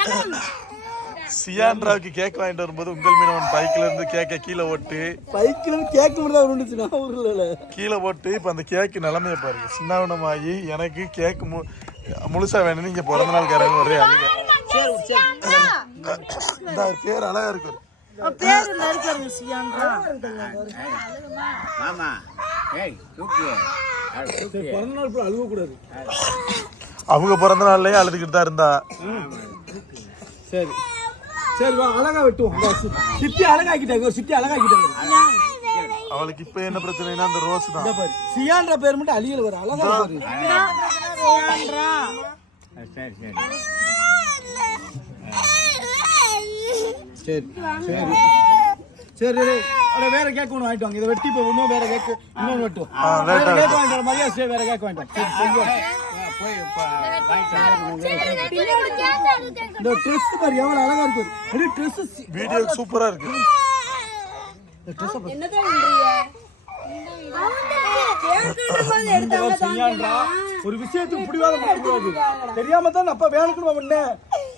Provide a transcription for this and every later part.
Kannan. சியான்ராவுக்கு cake வாங்கிட்டு வரும்போது உங்கள் மீனவன் பைக்ல இருந்து கேக்க கீழே போட்டு பைக்கில் கேட்க முடியாது உருண்டுச்சு நான் ஊரில் கீழே போட்டு இப்ப அந்த கேக்கு நிலைமைய பாருங்க. சின்னவனமாகி எனக்கு கேக் மு முழுசா வேணும்னு இங்க பிறந்த நாள் காரங்க ஒரே அழுக பேர் அழகா இருக்கு. அவன் பேரு சியான்றா. மாமா ஏய் பிறந்த நாள் கூட அழுவக்கூடாது அவங்க பிறந்த நாள்லயே அழுதுகிட்டு தான் இருந்தா. சரி. சரி வா அழகா வெட்டுவோம். சித்தி. அழகாக்கிட்டாங்க ஒரு சித்தி அழகாக்கிட்டாங்க அவளுக்கு இப்ப என்ன பிரச்சனைனா அந்த ரோஸ் தான். இந்த பாரு. சியான்ற பேர் மட்டும் அழியல வர அழகா பாரு. சரி. சரி சரி. அட வேற கேக் ஒன்று வாங்கிட்டு வாங்க. இதை வெட்டி இப்போ இன்னும் வேற கேக் இன்னொன்று வெட்டும் ஆ, வேற கேக் வாங்கிட்டு மாதிரியா சரி வேற கேக் வாங்கிட்டு இந்த ட்ரெஸ் பாரு எவ்வளவு அழகா இருக்கு. அது ட்ரெஸ் வீடியோ சூப்பரா இருக்கு. செய்யான்றா ஒரு விஷயத்துக்கு பிடிவாதம் பண்ணக்கூடாது தெரியாம தான் அப்பா வேணுக்குன்னு பண்ணேன் அப்பா வேணுக்குன்னு பண்ணேன்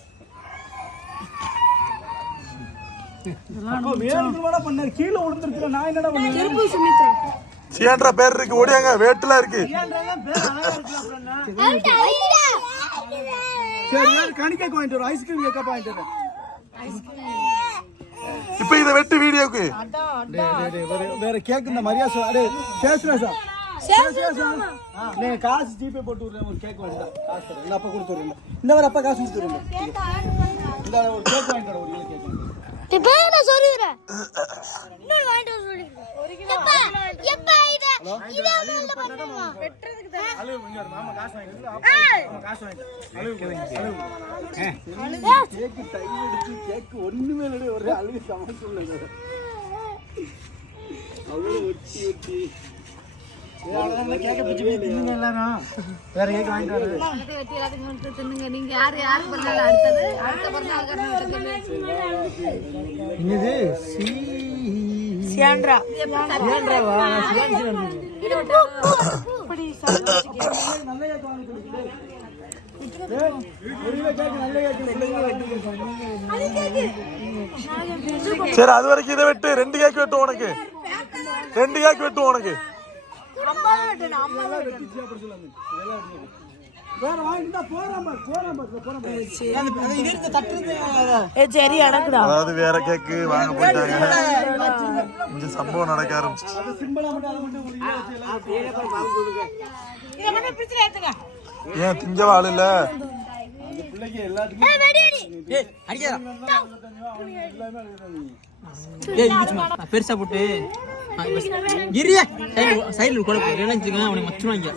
கீழே விழுந்துருக்குற நான் என்னடா பண்ணேன் சியான்றா பேர் இருக்கு. ஓடியாங்க. வேட்டுல இருக்கு. சரி வேற கனி கேக் வாங்கிட்டு வரோம் ஐஸ்கிரீம் கேக்கா வாங்கிட்டு இப்ப இதை வெட்டு வீடியோக்கு. டேய், டேய், டேய், வேற- வேற கேக் இந்த சொல் அடே சேசுரேசா சேசுரேசா நீங்க காசு ஜிபே போட்டு விடுறேன். ஒரு கேக் வாங்கிட்டா காசு தரேன். அப்பா கொடுத்து விடுறேன் இந்த வர அப்பா காசு கொடுத்து விடுறேன் இந்த ஒரு கேக் வாங்கிட்டு ஒரு கேக். இப்ப நான் சொல்லிடுறேன் இன்னொரு வாங்கிட்டு சொல்லிடுறேன் எப்பா எப்பா இத இத அவ்வளவு பண்ணுமா அழுவு, இங்க வரு, மாமா காசு வாங்கிட்டு வந்து, அப்பா மாமா காசு வாங்கிட்டு வந்து. அழுவு, அழுவு. கேக்கு டைம் எடுத்து கேக்கு ஒண்ணுமே இல்லை ஒரே அழுகு சமைச்சு அவ்வளோ ஒட்டி ஒட்டி கேக்க பிச்சு போய் தின்னுங்க எல்லாரும் வேற கேக் வாங்கிட்டு தின்னுங்க நீங்க யாரு யாரு அடுத்தது அடுத்த என்னது இப்படி. நல்ல கேக் சரி அது வரைக்கும் இதை வெட்டு. ரெண்டு கேக் வெட்டும் உனக்கு. ரெண்டு கேக் வெட்டும் உனக்கு. அதாவது வேற கேக்கு வாங்க போயிட்டாங்க. இங்க சம்பவம் நடக்க ஆரம்பிச்சு. ஏன் திங்கவா ஆள் இல்ல பிள்ளைக்கு எல்லாத்துக்கும் பெருசா போட்டு இரிய சைடில் கூட இணைஞ்சுங்க அவனை மச்சுவாங்க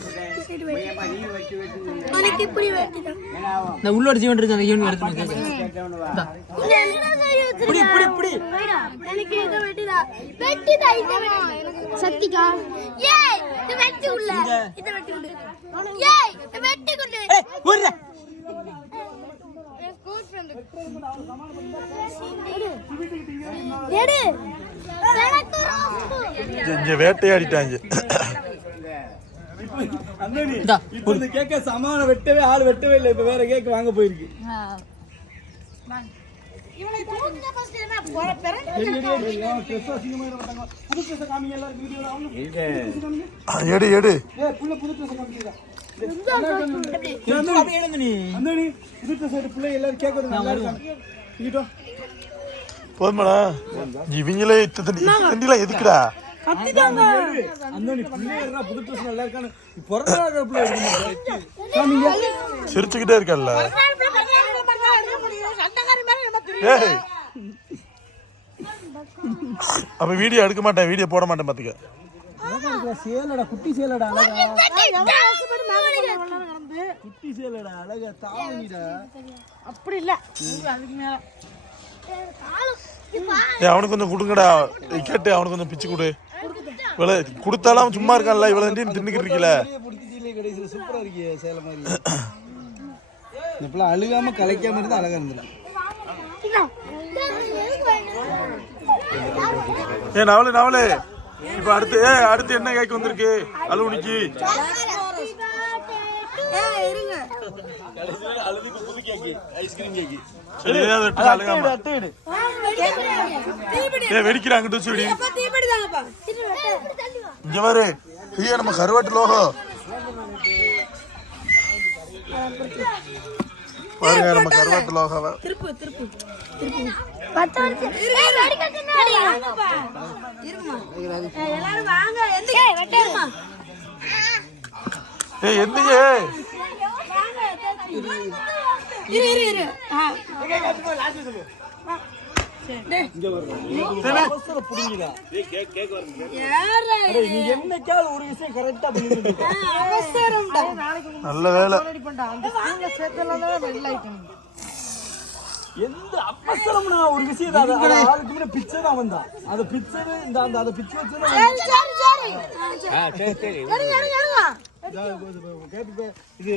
இந்த உள்ளோட ஜீவன் இருக்கு அந்த ஈவன் எடுத்து இப்படி இப்படி இப்படி எனக்கு இத வெட்டிதா வெட்டிதா இந்த வெட்டி சத்திகா ஏய் இந்த வெட்டி உள்ள. இத வெட்டி உள்ள ஏய் இந்த வெட்டி கொண்டு. ஒரு எடு எனக்கு ரொம்ப இங்க- வேட்டையாடிட்டாங்க. இப்போ இந்த கேக்க சமான வெட்டவே ஆள் வெட்டவே இல்லை. இப்ப வேற கேக் வாங்க போயிருக்கு. எடி, எடி. புது காமிக்கிறா. போதுமாடா. இவங்களே தண்டிலாம் எதுக்குடா. சிரிச்சுக்கிட்டே இருக்கல்ல. அப்ப வீடியோ எடுக்க மாட்டேன் வீடியோ போட மாட்டேன் பாத்துக்க. அழகா சேலடா, குட்டி சேலடா, அழகா. குட்டி சேலடா, அழகா, தாவணிடா. அப்படி இல்ல. அதுக்கு மேல. ஏய் அவனுக்கு கொஞ்சம் கொடுங்கடா. கேட்டு அவனுக்கு கொஞ்சம் பிச்சு கொடு. இவ்வளவு கொடுத்தாலும் சும்மா இருக்கான்ல இவ்வளவு தண்டி தின்னுக்கிட்டு இருக்கல. கடைசியில, சூப்பரா இருக்கியே, சேலை மாதிரி. இந்த பிள்ளை அழுகாம கலைக்காம இருந்தா அழகா இருந்தது. ஏ நவலு நவலு. இப்ப அடுத்து அடுத்து என்ன கேக் வந்திருக்கு? அலுவனிக்கு வெடிக்கிறாங்க சரி இங்க பாரு. ஐயா நம்ம கருவாட்டு லோகம் பாருங்க நம்ம கருவாட்டு லோகாவை. திருப்பு திருப்பு. பத்து வருஷம். எல்லாரும் வாங்க. எந்த இருமா ஏய் எந்திங்க இரு இரு இரு. ஆ அவசர புடிங்கடா யாரு டேய் நீ என்னைக்காவது ஒரு விஷயம் கரெக்டா நல்ல வேலை. எந்த அவசரம்னா ஒரு விஷயம் தான் அது- அது ஆளுக்கு முன்ன பிக்சர் அவன் தான் அந்த பிக்சர் இந்த அந்த அந்த பிக்சர் வச்சு இது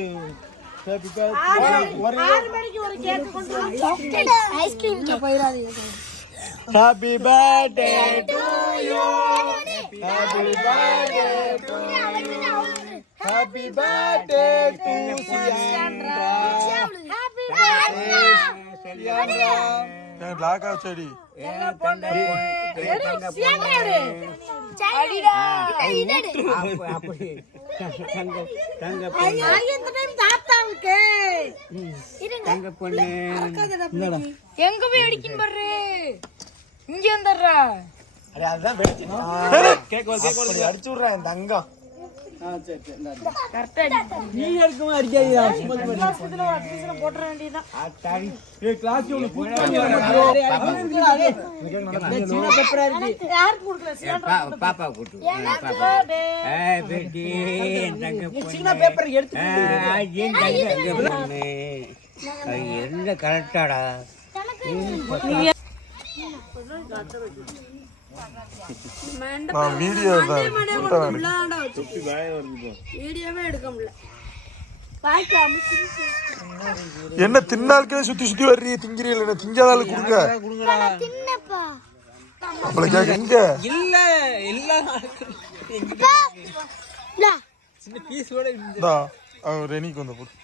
happy birthday to you happy birthday to happy birthday to happy birthday నేను బ్లాక్ వచ్చేది ఎంత தாத்தாவுக்கு தங்க பொண்ணு. எங்க போய் அடிக்கும் பாரு. இங்க வந்துடுறா. வா, அடிச்சு விடுறேன் தங்கம். நீ எடுக்குமா பாப்பா கூட்டு பேப்பர் எடுத்து என்ன கரெக்டாடா நான் வீடியோ தான் வீடியோவே எடுக்க முடியல என்ன தின்னாளுக்கே சுத்தி சுத்தி வர்றீ திங்கிறீங்கள என்ன திங்காதால கொடுங்க அப்பள கேக்க எங்க இல்ல எல்லா ரெனிக்கு வந்து போட்டு